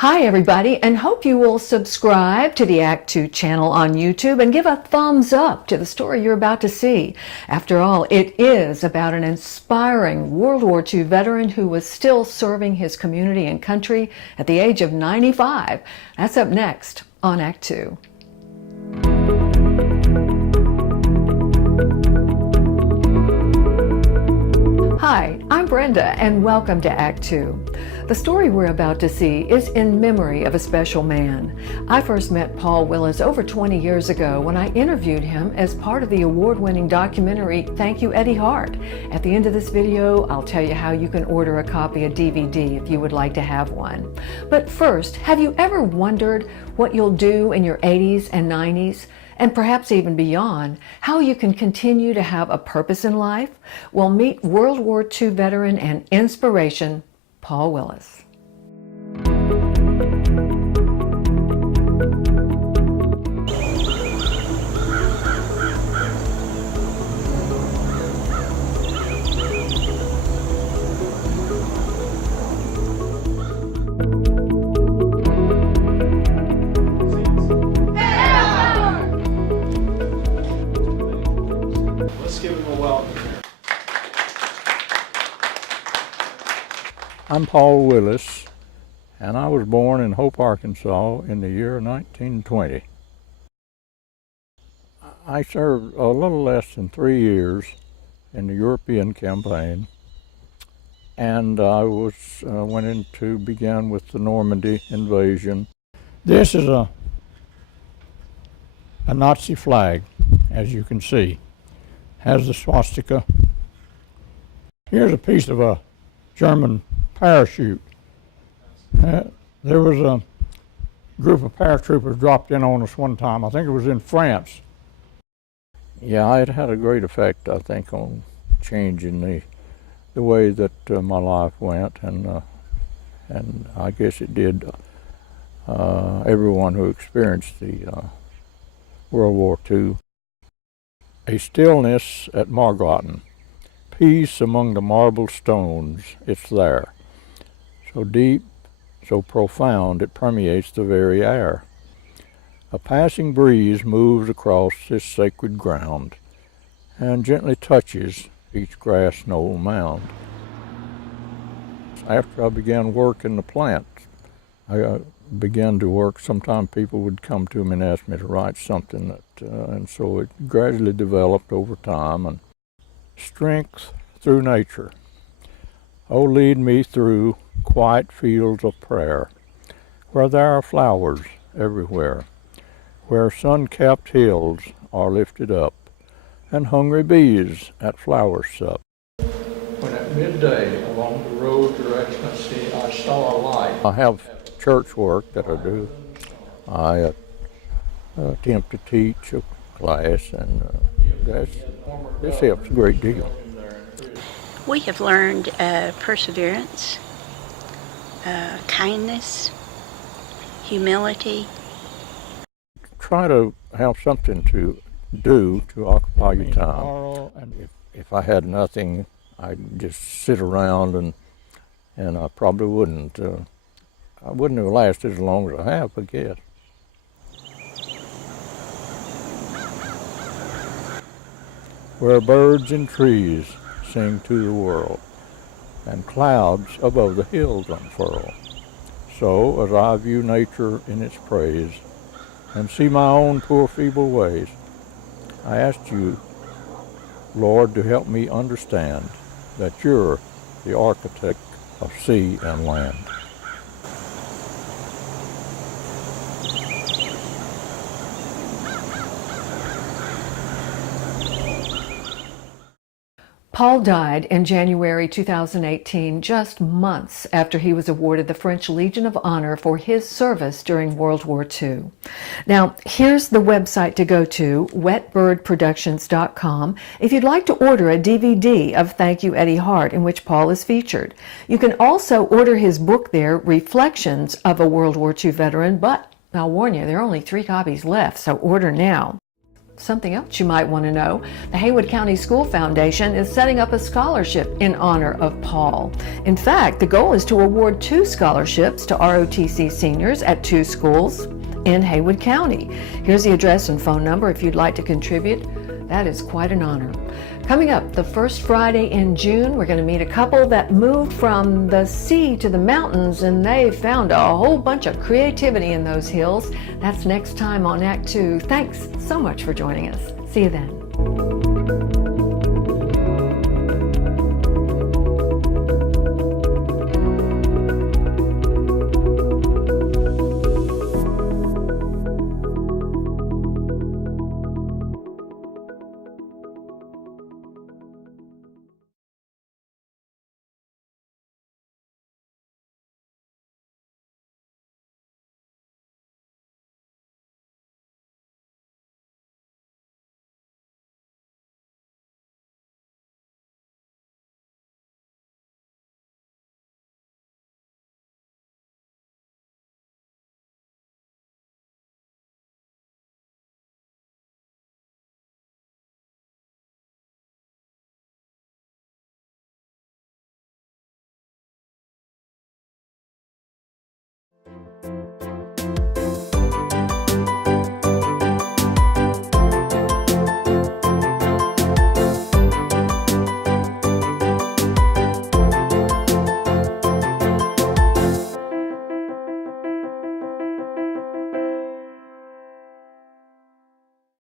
Hi everybody, and hope you will subscribe to the actTWO channel on YouTube and give a thumbs up to the story you're about to see. After all, it is about an inspiring World War II veteran who was still serving his community and country at the age of 95. That's up next on actTWO. Hi, I'm Brenda, and welcome to actTWO. The story we're about to see is in memory of a special man. I first met Paul Willis over 20 years ago when I interviewed him as part of the award-winning documentary Thank You, Eddie Hart. At the end of this video, I'll tell you how you can order a copy of DVD if you would like to have one. But first, have you ever wondered what you'll do in your 80s and 90s? And perhaps even beyond, how you can continue to have a purpose in life? Well, meet World War II veteran and inspiration, Paul Willis. I'm Paul Willis, and I was born in Hope, Arkansas in the year 1920. I served a little less than 3 years in the European campaign, and I began with the Normandy invasion. This is a Nazi flag, as you can see. Has the swastika. Here's a piece of a German parachute. There was a group of paratroopers dropped in on us one time. I think it was in France. Yeah, it had a great effect, I think, on changing the way that my life went, and I guess it did everyone who experienced the World War II. A stillness at Margotten. Peace among the marble stones, it's there. So deep, so profound, it permeates the very air. A passing breeze moves across this sacred ground and gently touches each grass knoll mound. After I began work in the plant, I began to work. Sometimes people would come to me and ask me to write something, and so it gradually developed over time. And strength through nature. Oh, lead me through quiet fields of prayer, where there are flowers everywhere, where sun-capped hills are lifted up, and hungry bees at flower sup. When at midday along the road direction I saw a light. I have church work that I do. I attempt to teach a class, and this helps a great deal. We have learned perseverance, kindness, humility. Try to have something to do to occupy your time. And if I had nothing, I'd just sit around, and I probably wouldn't. I wouldn't have lasted as long as I have, I guess. Where birds and trees sing to the world, and clouds above the hills unfurl. So, as I view nature in its praise, and see my own poor feeble ways, I ask you, Lord, to help me understand that you're the architect of sea and land. Paul died in January 2018, just months after he was awarded the French Legion of Honor for his service during World War II. Now, here's the website to go to, wetbirdproductions.com, if you'd like to order a DVD of Thank You, Eddie Hart, in which Paul is featured. You can also order his book there, Reflections of a World War II Veteran, but I'll warn you, there are only 3 copies left, so order now. Something else you might want to know, the Haywood County School Foundation is setting up a scholarship in honor of Paul. In fact, the goal is to award 2 scholarships to ROTC seniors at 2 schools in Haywood County. Here's the address and phone number if you'd like to contribute. That is quite an honor. Coming up, the first Friday in June, we're going to meet a couple that moved from the sea to the mountains, and they found a whole bunch of creativity in those hills. That's next time on Act 2. Thanks so much for joining us. See you then.